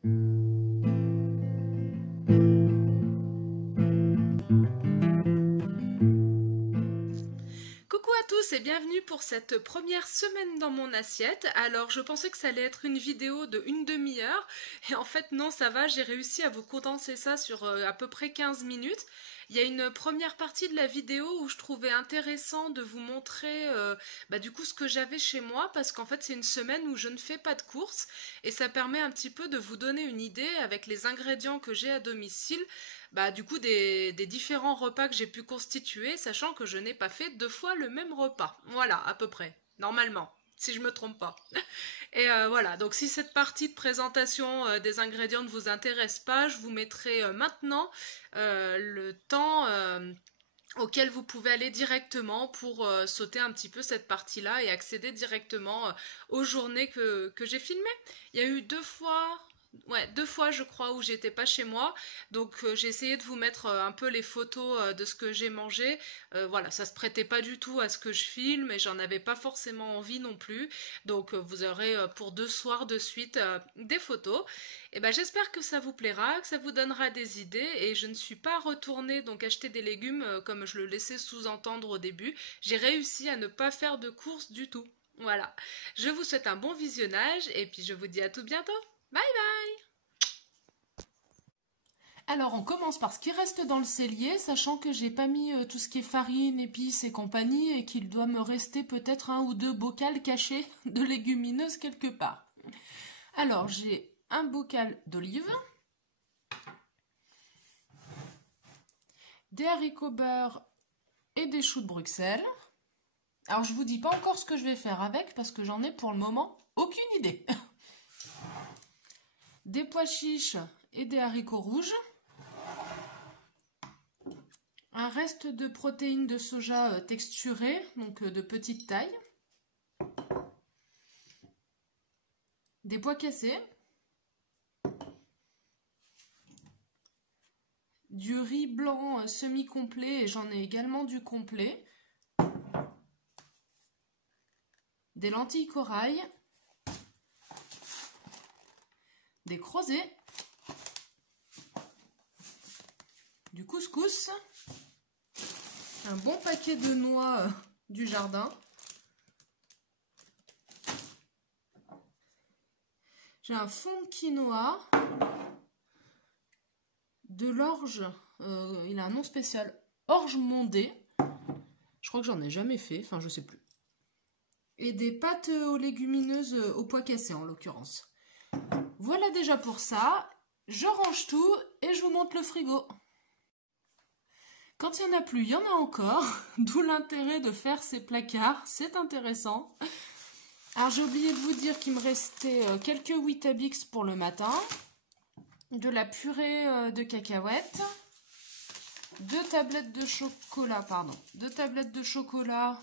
Coucou à tous et bienvenue pour cette première semaine dans mon assiette. Alors je pensais que ça allait être une vidéo de une demi-heure et en fait non, ça va, j'ai réussi à vous condenser ça sur à peu près 15 minutes. Il y a une première partie de la vidéo où je trouvais intéressant de vous montrer du coup ce que j'avais chez moi, parce qu'en fait c'est une semaine où je ne fais pas de courses et ça permet un petit peu de vous donner une idée avec les ingrédients que j'ai à domicile, du coup des différents repas que j'ai pu constituer, sachant que je n'ai pas fait 2 fois le même repas. Voilà, à peu près, normalement, si je me trompe pas. Et voilà, donc si cette partie de présentation des ingrédients ne vous intéresse pas, je vous mettrai maintenant le temps auquel vous pouvez aller directement pour sauter un petit peu cette partie-là et accéder directement aux journées que j'ai filmées. Il y a eu 2 fois... Ouais, 2 fois je crois où j'étais pas chez moi, donc j'ai essayé de vous mettre un peu les photos de ce que j'ai mangé. Voilà, ça se prêtait pas du tout à ce que je filme et j'en avais pas forcément envie non plus, donc vous aurez pour 2 soirs de suite des photos. Et j'espère que ça vous plaira, que ça vous donnera des idées, et je ne suis pas retournée donc acheter des légumes comme je le laissais sous-entendre au début. J'ai réussi à ne pas faire de courses du tout. Voilà, je vous souhaite un bon visionnage et puis je vous dis à tout bientôt. Bye bye. Alors on commence par ce qui reste dans le cellier, sachant que j'ai pas mis tout ce qui est farine, épices et compagnie, et qu'il doit me rester peut-être 1 ou 2 bocals cachés de légumineuses quelque part. Alors j'ai un bocal d'olives, des haricots beurre et des choux de Bruxelles. Alors je vous dis pas encore ce que je vais faire avec parce que j'en ai pour le moment aucune idée. Des pois chiches et des haricots rouges. Un reste de protéines de soja texturées, donc de petite taille. Des pois cassés. Du riz blanc semi-complet, et j'en ai également du complet. Des lentilles corail. Des crozets. Du couscous. Un bon paquet de noix du jardin. J'ai un fond de quinoa. De l'orge, il a un nom spécial, orge mondée. Je crois que j'en ai jamais fait, enfin je sais plus. Et des pâtes aux légumineuses aux pois cassés en l'occurrence. Voilà déjà pour ça. Je range tout et je vous montre le frigo. Quand il n'y en a plus, il y en a encore. D'où l'intérêt de faire ces placards, c'est intéressant. Alors j'ai oublié de vous dire qu'il me restait quelques Weetabix pour le matin. De la purée de cacahuètes, 2 tablettes de chocolat,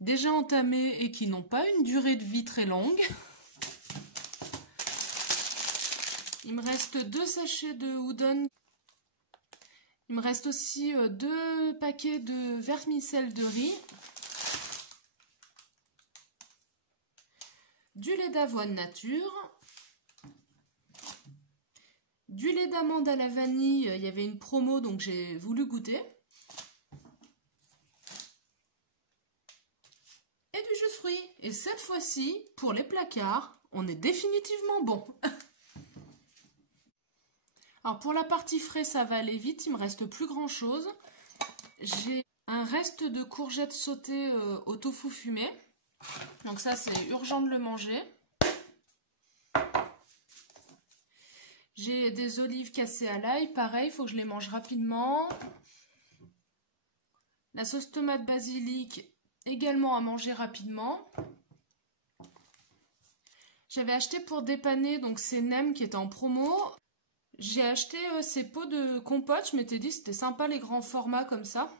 déjà entamées et qui n'ont pas une durée de vie très longue. Il me reste 2 sachets de udon. Il me reste aussi 2 paquets de vermicelle de riz. Du lait d'avoine nature. Du lait d'amande à la vanille, il y avait une promo donc j'ai voulu goûter. Et du jus de fruits. Et cette fois-ci, pour les placards, on est définitivement bon. Alors pour la partie frais, ça va aller vite, il me reste plus grand chose. J'ai un reste de courgettes sautées au tofu fumé. Donc ça c'est urgent de le manger. J'ai des olives cassées à l'ail, pareil, il faut que je les mange rapidement. La sauce tomate basilic, également à manger rapidement. J'avais acheté pour dépanner donc ces nems qui étaient en promo. J'ai acheté ces pots de compote, je m'étais dit c'était sympa les grands formats comme ça.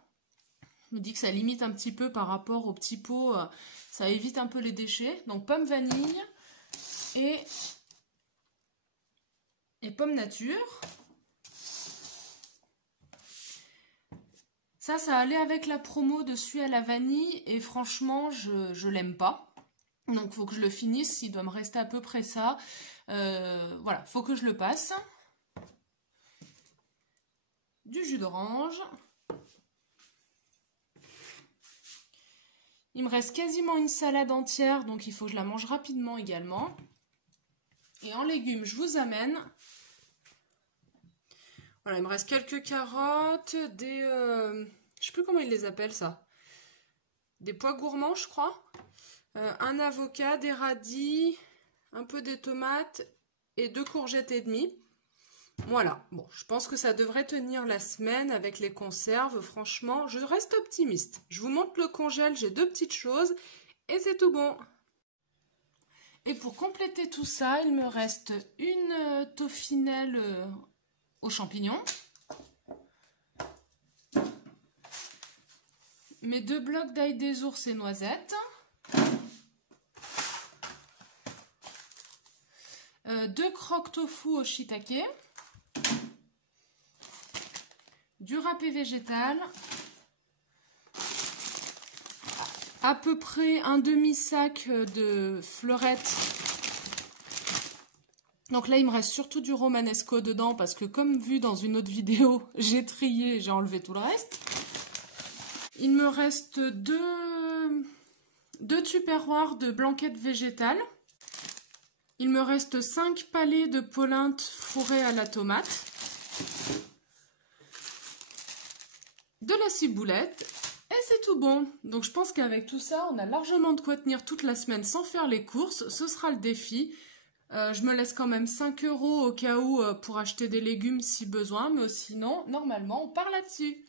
Je me dis que ça limite un petit peu par rapport aux petits pots, ça évite un peu les déchets. Donc pomme vanille et pomme nature. Ça allait avec la promo de celui à la vanille et franchement, je l'aime pas. Donc, il faut que je le finisse. Il doit me rester à peu près ça. Voilà, faut que je le passe. Du jus d'orange. Il me reste quasiment une salade entière, donc il faut que je la mange rapidement également. Et en légumes, je vous amène... Voilà, il me reste quelques carottes, des... je sais plus comment ils les appellent ça. Des pois gourmands, je crois. Un avocat, des radis, un peu des tomates et 2 courgettes et demie. Voilà, bon, je pense que ça devrait tenir la semaine avec les conserves. Franchement, je reste optimiste. Je vous montre le congèle, j'ai 2 petites choses et c'est tout bon. Et pour compléter tout ça, il me reste une toffinelle aux champignons. Mes 2 blocs d'ail des ours et noisettes. 2 croques tofu au shiitake. Du râpé végétal. À peu près un demi-sac de fleurettes. Donc là, il me reste surtout du romanesco dedans parce que comme vu dans une autre vidéo, j'ai trié et j'ai enlevé tout le reste. Il me reste 2 tupperwares de blanquettes végétales. Il me reste 5 palets de polenta fourrées à la tomate. De la ciboulette. Et c'est tout bon. Donc je pense qu'avec tout ça, on a largement de quoi tenir toute la semaine sans faire les courses. Ce sera le défi. Je me laisse quand même 5 € au cas où pour acheter des légumes si besoin. Mais sinon, normalement, on part là-dessus.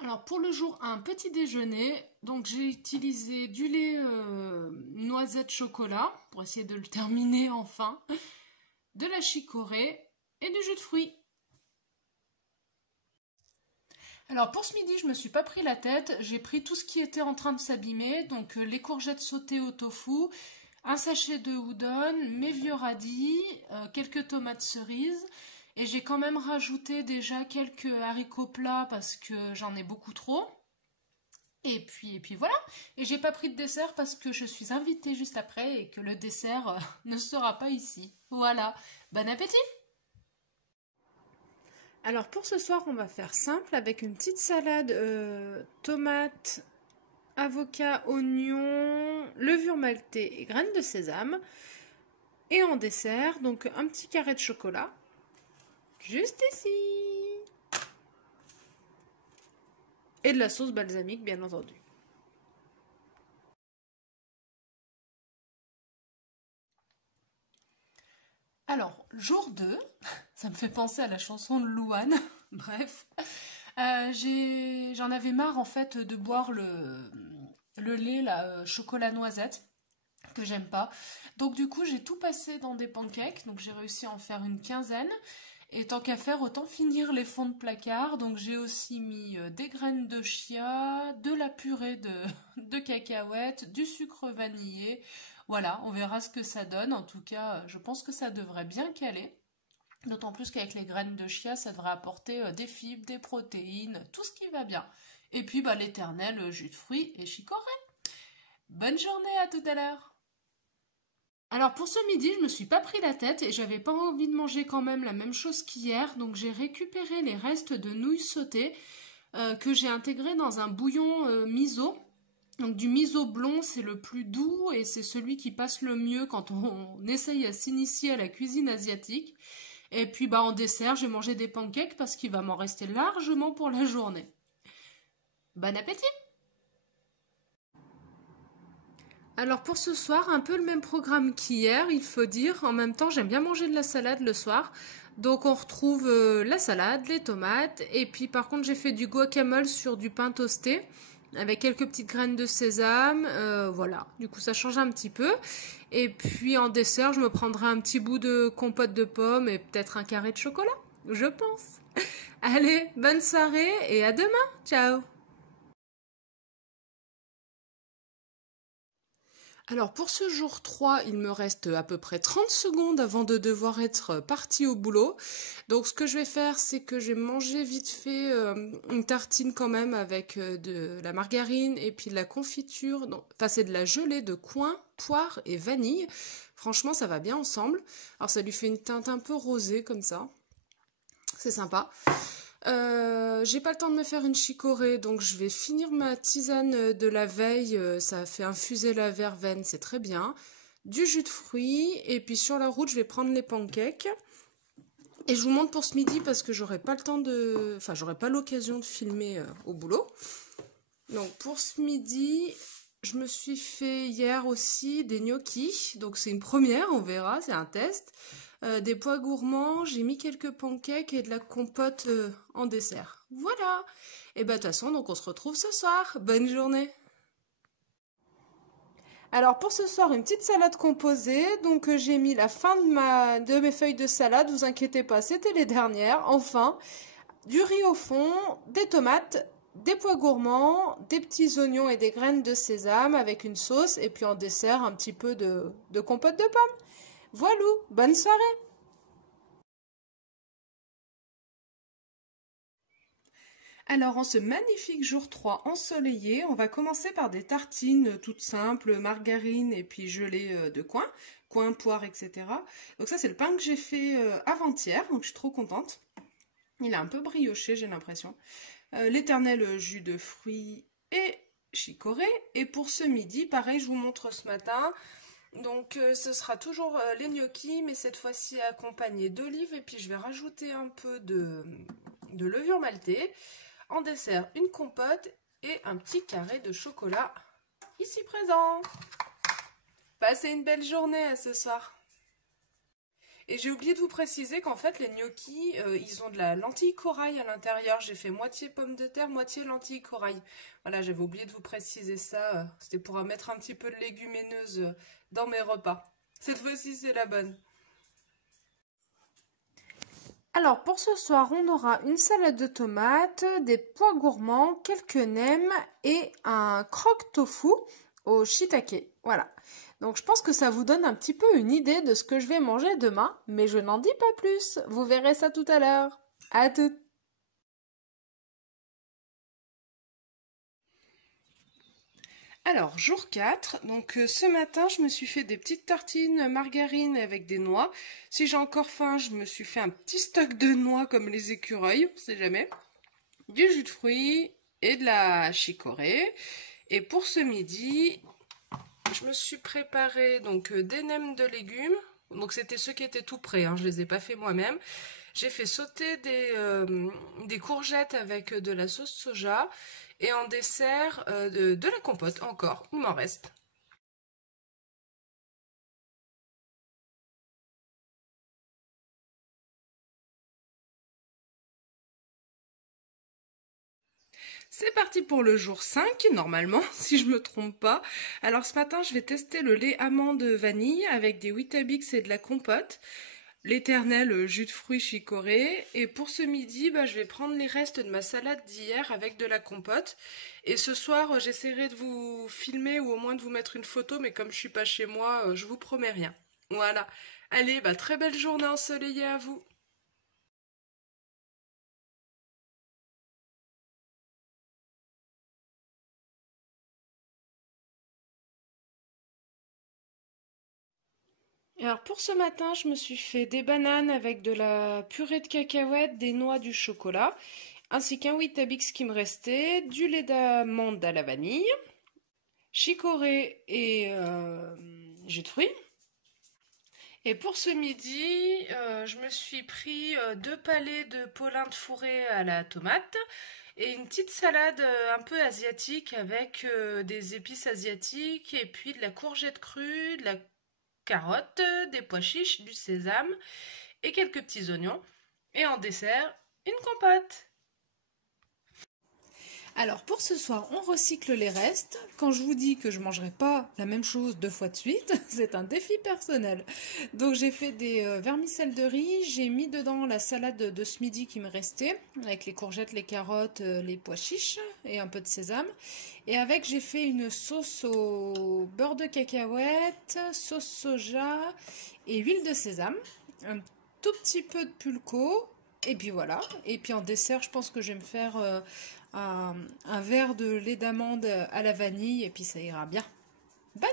Alors pour le jour 1, petit déjeuner, donc j'ai utilisé du lait noisette chocolat pour essayer de le terminer enfin, de la chicorée et du jus de fruits. Alors pour ce midi, je me suis pas pris la tête, j'ai pris tout ce qui était en train de s'abîmer, donc les courgettes sautées au tofu, un sachet de udon, mes vieux radis, quelques tomates cerises. Et j'ai quand même rajouté déjà quelques haricots plats parce que j'en ai beaucoup trop. Et puis voilà. Et j'ai pas pris de dessert parce que je suis invitée juste après et que le dessert ne sera pas ici. Voilà. Bon appétit! Alors pour ce soir, on va faire simple avec une petite salade tomate, avocat, oignon, levure maltée et graines de sésame. Et en dessert, donc un petit carré de chocolat. Juste ici. Et de la sauce balsamique, bien entendu. Alors, jour 2, ça me fait penser à la chanson de Louane. Bref, j'en avais marre en fait de boire le lait, là, chocolat noisette, que j'aime pas. Donc du coup, j'ai tout passé dans des pancakes, donc j'ai réussi à en faire une quinzaine. Et tant qu'à faire, autant finir les fonds de placard. Donc j'ai aussi mis des graines de chia, de la purée de cacahuètes, du sucre vanillé. Voilà, on verra ce que ça donne. En tout cas, je pense que ça devrait bien caler. D'autant plus qu'avec les graines de chia, ça devrait apporter des fibres, des protéines, tout ce qui va bien. Et puis bah, l'éternel jus de fruits et chicorée. Bonne journée, à tout à l'heure! Alors pour ce midi, je me suis pas pris la tête et j'avais pas envie de manger quand même la même chose qu'hier, donc j'ai récupéré les restes de nouilles sautées que j'ai intégrées dans un bouillon miso. Donc du miso blond, c'est le plus doux et c'est celui qui passe le mieux quand on essaye à s'initier à la cuisine asiatique. Et puis bah en dessert, j'ai mangé des pancakes parce qu'il va m'en rester largement pour la journée. Bon appétit! Alors pour ce soir, un peu le même programme qu'hier, il faut dire. En même temps, j'aime bien manger de la salade le soir. Donc on retrouve la salade, les tomates. Et puis par contre, j'ai fait du guacamole sur du pain toasté avec quelques petites graines de sésame. Voilà, du coup ça change un petit peu. Et puis en dessert, je me prendrai un petit bout de compote de pommes et peut-être un carré de chocolat, je pense. Allez, bonne soirée et à demain. Ciao! Alors pour ce jour 3, il me reste à peu près 30 secondes avant de devoir être partie au boulot. Donc ce que je vais faire, c'est que je vais manger vite fait une tartine quand même avec de la margarine et puis de la confiture. Enfin c'est de la gelée de coin, poire et vanille. Franchement ça va bien ensemble. Alors ça lui fait une teinte un peu rosée comme ça. C'est sympa. J'ai pas le temps de me faire une chicorée, donc je vais finir ma tisane de la veille. Ça fait infuser la verveine, c'est très bien. Du jus de fruits, et puis sur la route, je vais prendre les pancakes. Et je vous montre pour ce midi parce que j'aurai pas le temps de. Enfin, j'aurai pas l'occasion de filmer au boulot. Donc pour ce midi, je me suis fait hier aussi des gnocchis. Donc c'est une première, on verra, c'est un test. Des pois gourmands, j'ai mis quelques pancakes et de la compote en dessert. Voilà. Et bah de toute façon, donc on se retrouve ce soir. Bonne journée. Alors pour ce soir, une petite salade composée. Donc j'ai mis la fin de mes feuilles de salade. Vous inquiétez pas, c'était les dernières. Enfin, du riz au fond, des tomates, des pois gourmands, des petits oignons et des graines de sésame avec une sauce. Et puis en dessert, un petit peu de compote de pommes. Voilà, bonne soirée! Alors, en ce magnifique jour 3 ensoleillé, on va commencer par des tartines toutes simples, margarine et puis gelée de coin, poire, etc. Donc ça, c'est le pain que j'ai fait avant-hier, donc je suis trop contente. Il est un peu brioché, j'ai l'impression. L'éternel jus de fruits et chicorée. Et pour ce midi, pareil, je vous montre ce matin. Donc ce sera toujours les gnocchis, mais cette fois-ci accompagné d'olives. Et puis je vais rajouter un peu de levure maltée. En dessert, une compote et un petit carré de chocolat ici présent. Passez une belle journée à ce soir. Et j'ai oublié de vous préciser qu'en fait les gnocchis, ils ont de la lentille corail à l'intérieur. J'ai fait moitié pomme de terre, moitié lentille corail. Voilà, j'avais oublié de vous préciser ça. C'était pour mettre un petit peu de légumineuse dans mes repas. Cette fois-ci, c'est la bonne. Alors pour ce soir, on aura une salade de tomates, des pois gourmands, quelques nems et un croque tofu au shiitake. Voilà. Donc je pense que ça vous donne un petit peu une idée de ce que je vais manger demain, mais je n'en dis pas plus. Vous verrez ça tout à l'heure. À toutes! Alors, jour 4, donc ce matin, je me suis fait des petites tartines margarine avec des noix. Si j'ai encore faim, je me suis fait un petit stock de noix comme les écureuils, on sait jamais. Du jus de fruits et de la chicorée. Et pour ce midi, je me suis préparé donc des nems de légumes. Donc c'était ceux qui étaient tout prêts, hein, je les ai pas fait moi-même. J'ai fait sauter des courgettes avec de la sauce soja. Et en dessert, de la compote encore, il m'en reste. C'est parti pour le jour 5, normalement, si je me trompe pas. Alors ce matin, je vais tester le lait amande vanille avec des Weetabix et de la compote. L'éternel jus de fruits chicorée. Et pour ce midi, je vais prendre les restes de ma salade d'hier avec de la compote. Et ce soir, j'essaierai de vous filmer ou au moins de vous mettre une photo, mais comme je suis pas chez moi, je vous promets rien. Voilà. Allez, très belle journée ensoleillée à vous. Alors pour ce matin, je me suis fait des bananes avec de la purée de cacahuètes, des noix, du chocolat, ainsi qu'un Weetabix qui me restait, du lait d'amande à la vanille, chicorée et jus de fruits. Et pour ce midi, je me suis pris 2 palets de polenta fourrée à la tomate et une petite salade un peu asiatique avec des épices asiatiques et puis de la courgette crue, de la carotte, des pois chiches, du sésame et quelques petits oignons. Et en dessert, une compote. Alors pour ce soir, on recycle les restes. quand je vous dis que je mangerai pas la même chose 2 fois de suite, c'est un défi personnel. Donc j'ai fait des vermicelles de riz, j'ai mis dedans la salade de ce midi qui me restait, avec les courgettes, les carottes, les pois chiches et un peu de sésame. Et avec, j'ai fait une sauce au beurre de cacahuète, sauce soja et huile de sésame. Un tout petit peu de pulco. Et puis voilà. Et puis en dessert, je pense que je vais me faire un verre de lait d'amande à la vanille. Et puis ça ira bien. Bon